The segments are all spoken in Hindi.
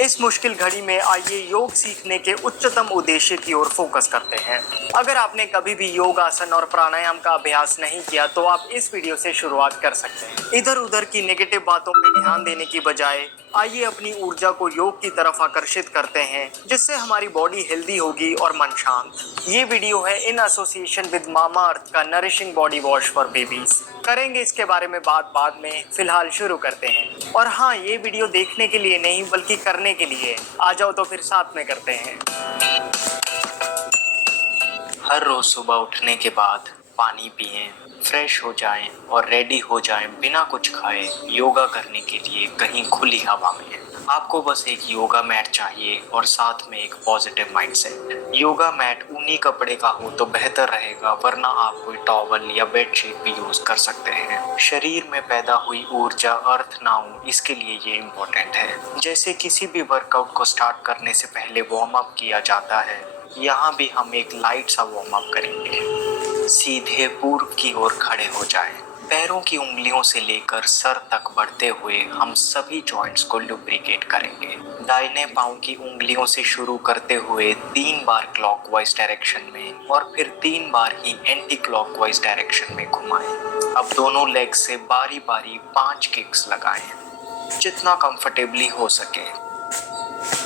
इस मुश्किल घड़ी में आइए योग सीखने के उच्चतम उद्देश्य की ओर फोकस करते हैं। अगर आपने कभी भी योग आसन और प्राणायाम का अभ्यास नहीं किया तो आप इस वीडियो से शुरुआत कर सकते हैं। इधर उधर की नेगेटिव बातों पर ध्यान देने की बजाय आइए अपनी ऊर्जा को योग की तरफ आकर्षित करते हैं, जिससे हमारी बॉडी हेल्दी होगी और मन शांत। ये वीडियो है इन एसोसिएशन विद मामा अर्थ का nourishing body wash for babies. करेंगे इसके बारे में बात बाद में, फिलहाल शुरू करते हैं। और हाँ, ये वीडियो देखने के लिए नहीं बल्कि करने के लिए। आ जाओ तो फिर साथ में करते हैं। हर रोज सुबह उठने के बाद पानी पिएं, फ्रेश हो जाएं और रेडी हो जाएं बिना कुछ खाए योगा करने के लिए कहीं खुली हवा में। आपको बस एक योगा मैट चाहिए और साथ में एक पॉजिटिव माइंडसेट। योगा मैट ऊनी कपड़े का हो तो बेहतर रहेगा, वरना आप कोई टॉवल या बेडशीट भी यूज कर सकते हैं। शरीर में पैदा हुई ऊर्जा अर्थ ना हो, इसके लिए ये इम्पोर्टेंट है। जैसे किसी भी वर्कआउट को स्टार्ट करने से पहले वार्म अप किया जाता है, यहाँ भी हम एक लाइट सा वार्म अप करेंगे। सीधे पूर्व की ओर खड़े हो जाएं। पैरों की उंगलियों से लेकर सर तक बढ़ते हुए हम सभी जॉइंट्स को लुब्रिकेट करेंगे। दाहिने पांव की उंगलियों से शुरू करते हुए 3 बार क्लॉकवाइज डायरेक्शन में और फिर 3 बार ही एंटी क्लॉकवाइज डायरेक्शन में घुमाएं। अब दोनों लेग से बारी बारी 5 किक्स लगाएं, जितना कंफर्टेबली हो सके।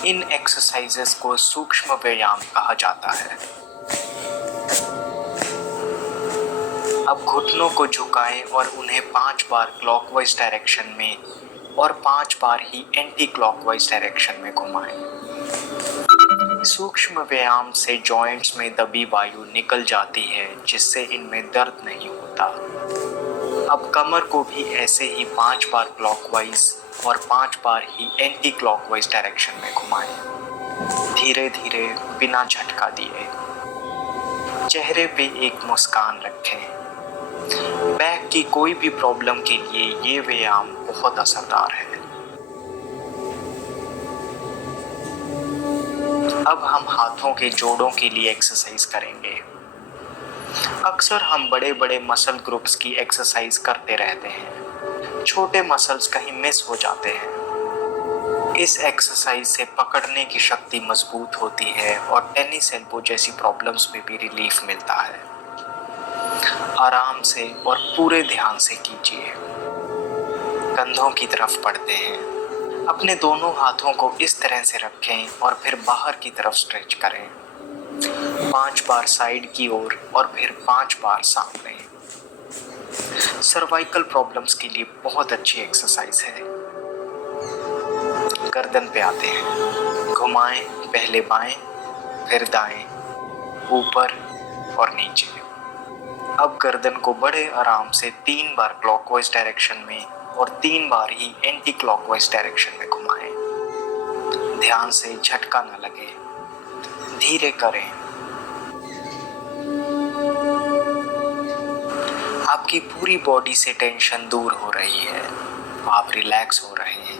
इन एक्सरसाइजेस को सूक्ष्म व्यायाम कहा जाता है। अब घुटनों को झुकाएं और उन्हें 5 बार क्लॉकवाइज डायरेक्शन में और 5 बार ही एंटी क्लॉकवाइज डायरेक्शन में घुमाएं। सूक्ष्म व्यायाम से जॉइंट्स में दबी वायु निकल जाती है, जिससे इनमें दर्द नहीं होता। अब कमर को भी ऐसे ही 5 बार क्लॉकवाइज और 5 बार ही एंटी क्लॉकवाइज डायरेक्शन में घुमाएं। धीरे धीरे बिना झटका दिए चेहरे पे एक मुस्कान रखें। बैक की कोई भी प्रॉब्लम के लिए ये व्यायाम बहुत असरदार है। अब हम हाथों के जोड़ों के लिए एक्सरसाइज करेंगे। अक्सर हम बड़े बड़े मसल ग्रुप्स की एक्सरसाइज करते रहते हैं, छोटे मसल्स कहीं मिस हो जाते हैं। इस एक्सरसाइज से पकड़ने की शक्ति मजबूत होती है और टेनिस एल्बो जैसी प्रॉब्लम्स में भी रिलीफ मिलता है। आराम से और पूरे ध्यान से कीजिए। कंधों की तरफ पढ़ते हैं। अपने दोनों हाथों को इस तरह से रखें और फिर बाहर की तरफ स्ट्रेच करें। 5 बार साइड की ओर और फिर 5 बार सामने। सर्वाइकल प्रॉब्लम्स के लिए बहुत अच्छी एक्सरसाइज है। गर्दन पे आते हैं। घुमाएं, पहले बाएं, फिर दाएं, ऊपर और नीचे। अब गर्दन को बड़े आराम से 3 बार क्लॉकवाइज डायरेक्शन में और 3 बार ही एंटी क्लॉकवाइज डायरेक्शन में घुमाएं। ध्यान से, झटका न लगे, धीरे करें। आपकी पूरी बॉडी से टेंशन दूर हो रही है, आप रिलैक्स हो रहे हैं।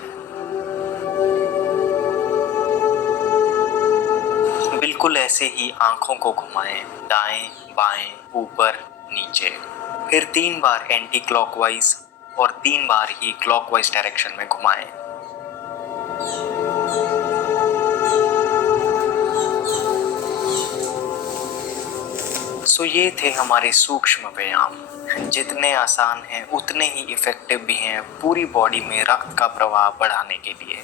बिल्कुल ऐसे ही आंखों को घुमाएं, दाएं, बाएं, ऊपर, नीचे। फिर 3 बार एंटी क्लॉकवाइज और 3 बार ही क्लॉकवाइज डायरेक्शन में घुमाएं। सो ये थे हमारे सूक्ष्म व्यायाम। जितने आसान हैं उतने ही इफेक्टिव भी हैं पूरी बॉडी में रक्त का प्रवाह बढ़ाने के लिए।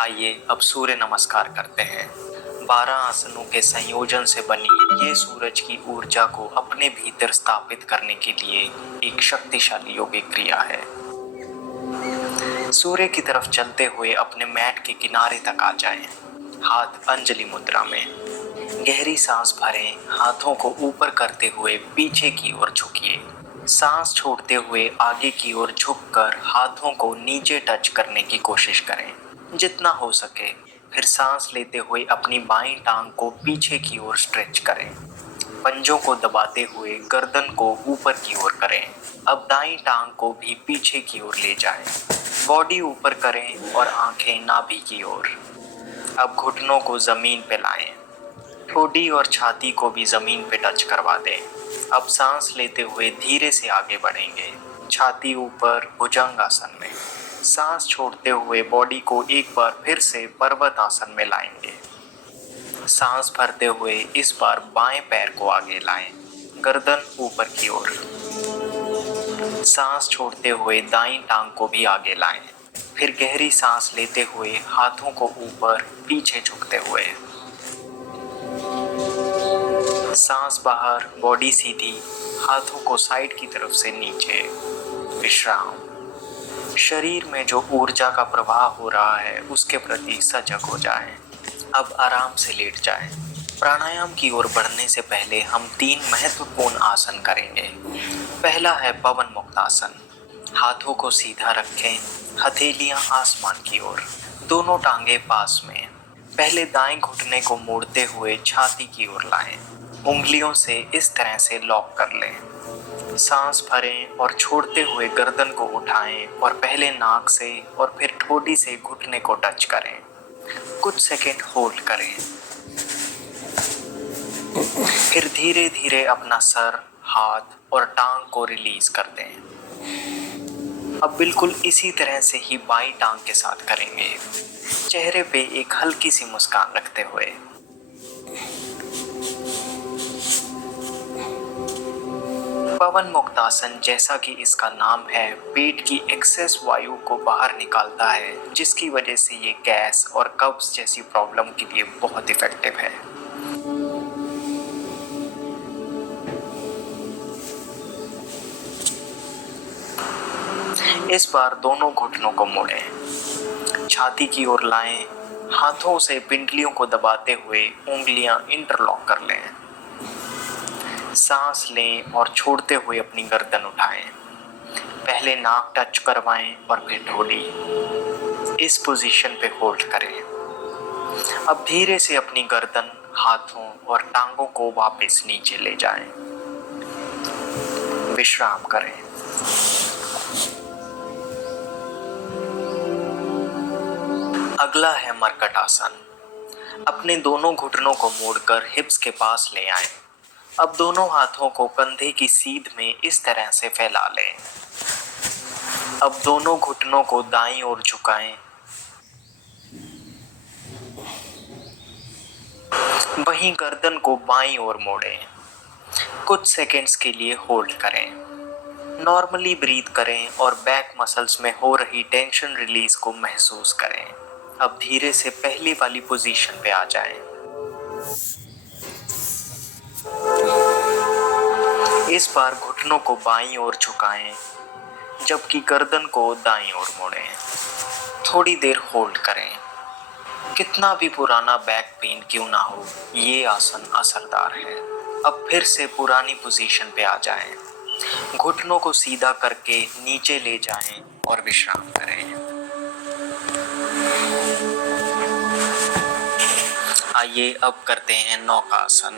आइए अब सूर्य नमस्कार करते हैं। 12 आसनों के संयोजन से बनी ये सूरज की ऊर्जा को अपने भीतर स्थापित करने के लिए एक शक्तिशाली योगिक क्रिया है। सूर्य की तरफ चलते हुए अपने मैट के किनारे तक आ जाएं। हाथ अंजलि मुद्रा में। गहरी सांस भरें, हाथों को ऊपर करते हुए पीछे की ओर झुकिए। सांस छोड़ते हुए आगे की ओर झुककर हाथों को नीचे टच करने की कोशिश करें जितना हो सके। फिर सांस लेते हुए अपनी बाईं टांग को पीछे की ओर स्ट्रेच करें। पंजों को दबाते हुए गर्दन को ऊपर की ओर करें। अब दाईं टांग को भी पीछे की ओर ले जाएं। बॉडी ऊपर करें और आंखें नाभि की ओर। अब घुटनों को जमीन पे लाएं। ठोडी और छाती को भी जमीन पे टच करवा दें। अब सांस लेते हुए धीरे से आगे बढ़ेंगे, छाती ऊपर भुजंगासन में। सांस छोड़ते हुए बॉडी को एक बार फिर से पर्वत आसन में लाएंगे। सांस भरते हुए इस बार बाएं पैर को आगे लाएं, गर्दन ऊपर की ओर। सांस छोड़ते हुए दाईं टांग को भी आगे लाएं। फिर गहरी सांस लेते हुए हाथों को ऊपर पीछे झुकते हुए। सांस बाहर, बॉडी सीधी, हाथों को साइड की तरफ से नीचे। विश्राम। शरीर में जो ऊर्जा का प्रवाह हो रहा है उसके प्रति सजग हो जाएं। अब आराम से लेट जाएं। प्राणायाम की ओर बढ़ने से पहले हम 3 महत्वपूर्ण आसन करेंगे। पहला है पवन मुक्त आसन। हाथों को सीधा रखें, हथेलियां आसमान की ओर, दोनों टांगे पास में। पहले दाएं घुटने को मोड़ते हुए छाती की ओर लाएं। उंगलियों से इस तरह से लॉक कर लें। सांस भरें और छोड़ते हुए गर्दन को उठाएं और पहले नाक से और फिर ठोड़ी से घुटने को टच करें। कुछ सेकंड होल्ड करें। फिर धीरे धीरे अपना सर, हाथ और टांग को रिलीज कर दें। अब बिल्कुल इसी तरह से ही बाईं टांग के साथ करेंगे, चेहरे पे एक हल्की सी मुस्कान रखते हुए। पवन मुक्त आसन, जैसा कि इसका नाम है, पेट की एक्सेस वायु को बाहर निकालता है, जिसकी वजह से ये गैस और कब्ज जैसी प्रॉब्लम के लिए बहुत इफेक्टिव है। इस बार दोनों घुटनों को मोड़ें, छाती की ओर लाएं, हाथों से पिंडलियों को दबाते हुए उंगलियां इंटरलॉक कर लें। सांस लें और छोड़ते हुए अपनी गर्दन उठाएं। पहले नाक टच करवाएं और फिर ठोड़ी। इस पोजीशन पे होल्ड करें। अब धीरे से अपनी गर्दन, हाथों और टांगों को वापस नीचे ले जाएं। विश्राम करें। अगला है मरकट आसन। अपने दोनों घुटनों को मोड़कर हिप्स के पास ले आएं। अब दोनों हाथों को कंधे की सीध में इस तरह से फैला लें। अब दोनों घुटनों को दाईं ओर झुकाएं। वहीं गर्दन को बाईं ओर मोड़ें। कुछ सेकंड्स के लिए होल्ड करें। नॉर्मली ब्रीथ करें और बैक मसल्स में हो रही टेंशन रिलीज को महसूस करें। अब धीरे से पहली वाली पोजीशन पे आ जाएं। इस बार घुटनों को बाईं ओर झुकाएं, जबकि गर्दन को दाईं ओर मोड़ें। थोड़ी देर होल्ड करें। कितना भी पुराना बैक पेन क्यों ना हो, ये आसन असरदार है। अब फिर से पुरानी पोजीशन पे आ जाएं। घुटनों को सीधा करके नीचे ले जाएं और विश्राम करें। आइए अब करते हैं नौकासन।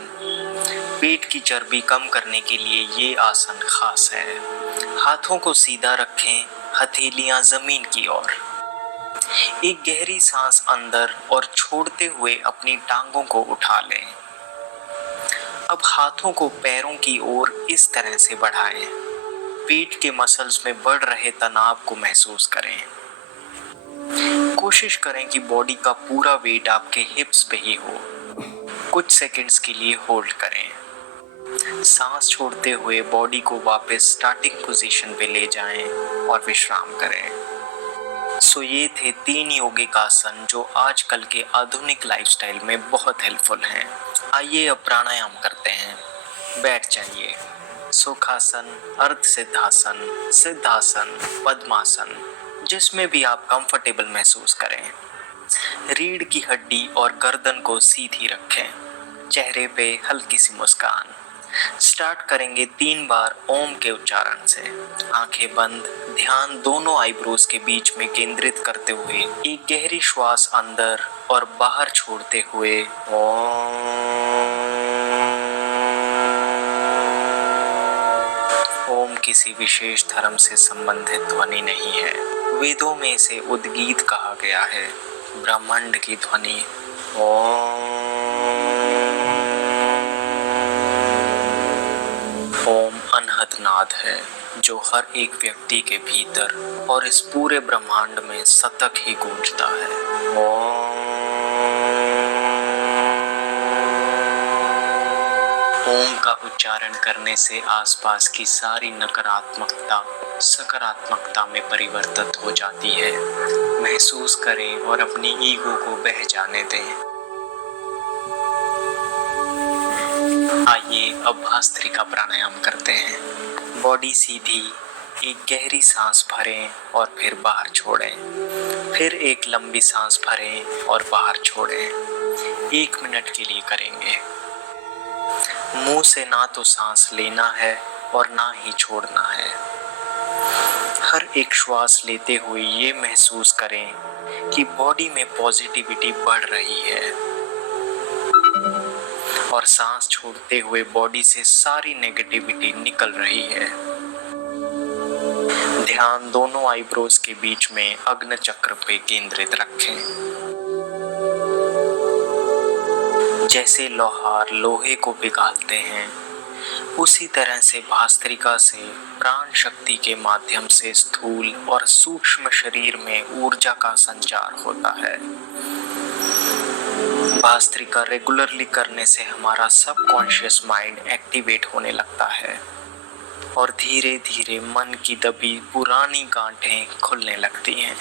पेट की चर्बी कम करने के लिए ये आसन खास है। हाथों को सीधा रखें, हथेलियां जमीन की ओर। एक गहरी सांस अंदर और छोड़ते हुए अपनी टांगों को उठा लें। अब हाथों को पैरों की ओर इस तरह से बढ़ाएं। पेट के मसल्स में बढ़ रहे तनाव को महसूस करें। कोशिश करें कि बॉडी का पूरा वेट आपके हिप्स पे ही हो। कुछ सेकंड्स के लिए होल्ड करें। सांस छोड़ते हुए बॉडी को वापस स्टार्टिंग पोजीशन पे ले जाएं और विश्राम करें। सो ये थे 3 योगिक आसन जो आजकल के आधुनिक लाइफस्टाइल में बहुत हेल्पफुल हैं। आइए अब प्राणायाम करते हैं। बैठ जाइए। सुखासन, अर्ध सिद्धासन, सिद्धासन, पद्मासन, जिसमें भी आप कंफर्टेबल महसूस करें। रीढ़ की हड्डी और गर्दन को सीधी रखें। चेहरे पे हल्की सी मुस्कान। स्टार्ट करेंगे 3 बार ओम के उच्चारण से। आंखें बंद, ध्यान दोनों आईब्रोज के बीच में केंद्रित करते हुए एक गहरी श्वास अंदर और बाहर छोड़ते हुए ओम किसी विशेष धर्म से संबंधित ध्वनि नहीं है। वेदों में इसे उद्गीत कहा गया है, ब्रह्मांड की ध्वनि। ओम अनहद नाद है। जो हर एक व्यक्ति के भीतर और इस पूरे ब्रह्मांड में सतत ही गूंजता है। ओम का उच्चारण करने से आसपास की सारी नकारात्मकता सकारात्मकता में परिवर्तित हो जाती है। महसूस करें और अपनी ईगो को बह जाने दें। आइए अब भस्त्रिका प्राणायाम करते हैं। बॉडी सीधी, एक गहरी सांस भरें और फिर बाहर छोड़ें। फिर एक लंबी सांस भरें और बाहर छोड़ें। 1 मिनट के लिए करेंगे। मुंह से ना तो सांस लेना है और ना ही छोड़ना है। हर एक श्वास लेते हुए ये महसूस करें कि बॉडी में पॉजिटिविटी बढ़ रही है और सांस छोड़ते हुए बॉडी से सारी नेगेटिविटी निकल रही है। ध्यान दोनों आईब्रोज के बीच में अग्नि चक्र पे केंद्रित रखें। जैसे लोहार लोहे को पिघालते हैं, उसी तरह से भस्त्रिका से प्राण शक्ति के माध्यम से स्थूल और सूक्ष्म शरीर में ऊर्जा का संचार होता है। भस्त्रिका रेगुलरली करने से हमारा सबकॉन्शियस माइंड एक्टिवेट होने लगता है और धीरे धीरे मन की दबी पुरानी गांठें खुलने लगती हैं।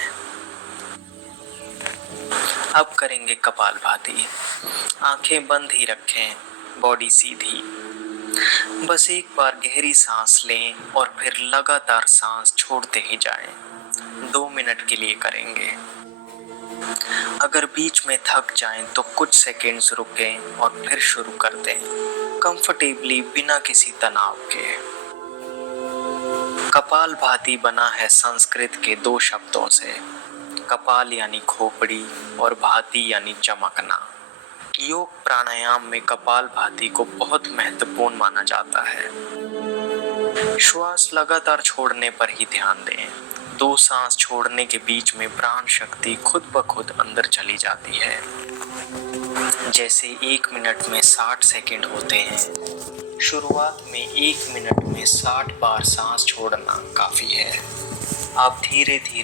अब करेंगे कपालभाति। आंखें बंद ही रखें, बॉडी सीधी। बस एक बार गहरी सांस लें और फिर लगातार सांस छोड़ते ही जाएं। 2 मिनट के लिए करेंगे। अगर बीच में थक जाएं तो कुछ सेकंड्स रुकें और फिर शुरू कर दें, कंफर्टेबली बिना किसी तनाव के। कपालभाति बना है संस्कृत के 2 शब्दों से, कपाल यानी खोपड़ी और भाति यानी चमकना। योग प्राणायाम में कपालभाति को बहुत महत्वपूर्ण माना जाता है। श्वास लगातार छोड़ने पर ही ध्यान दें। 2 सांस छोड़ने के बीच में प्राण शक्ति खुद ब खुद अंदर चली जाती है। जैसे 1 मिनट में 60 सेकंड होते हैं। शुरुआत में 1 मिनट में 60 बार सांस छोड़ना काफी है। आप धीरे धीरे